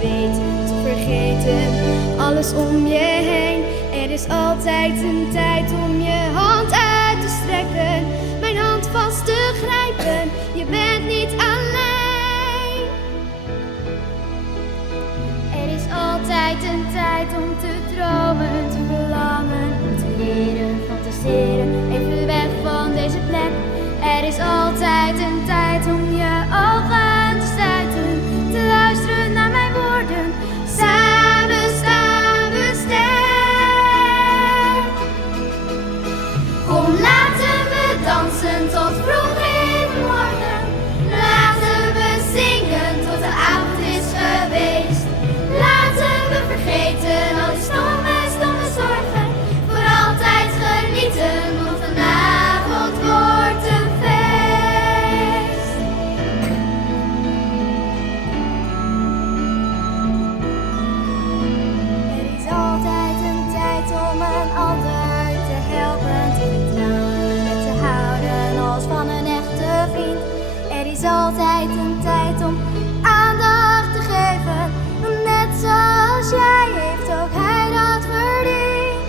weten te vergeten. Alles om je heen, er is altijd een tijd om je hand uit te strekken. Mijn hand vast te grijpen, je bent niet alleen. Er is altijd een tijd om te dromen, te verlangen, om te leren, fantaseren, even weg van deze plek. Er is altijd een tijd om je ogen te sluiten, te luisteren naar mijn woorden. Samen staan we sterk. Kom, laten we dansen tot vroeg in de morgen. Laten we zingen tot de avond is geweest. Laten we vergeten al die stomme zorgen. Voor altijd genieten, want vanavond wordt een feest. Er is altijd een tijd om een ander te helpen, te vertrouwen en te houden als van een echte vriend. Er is altijd een tijd om aandacht te geven, net zoals jij heeft ook hij dat verdiend.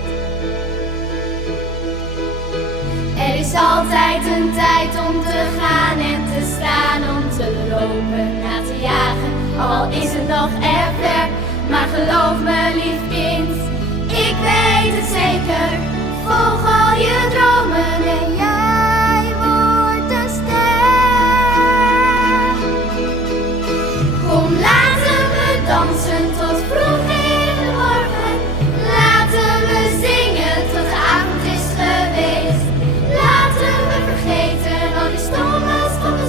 Er is altijd een tijd om te gaan en te staan, om te lopen, na te jagen, al is het nog erg ver. Maar geloof me lief kind, ik weet het zeker, volg al je dromen en jij wordt een ster. Kom, laten we dansen tot vroeg in de morgen. Laten we zingen tot de avond is geweest. Laten we vergeten al die stomme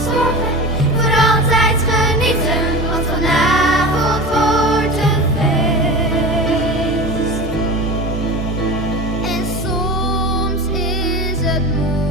zorgen. Voor altijd genieten, want vanavond wordt een feest. En soms is het moeilijk.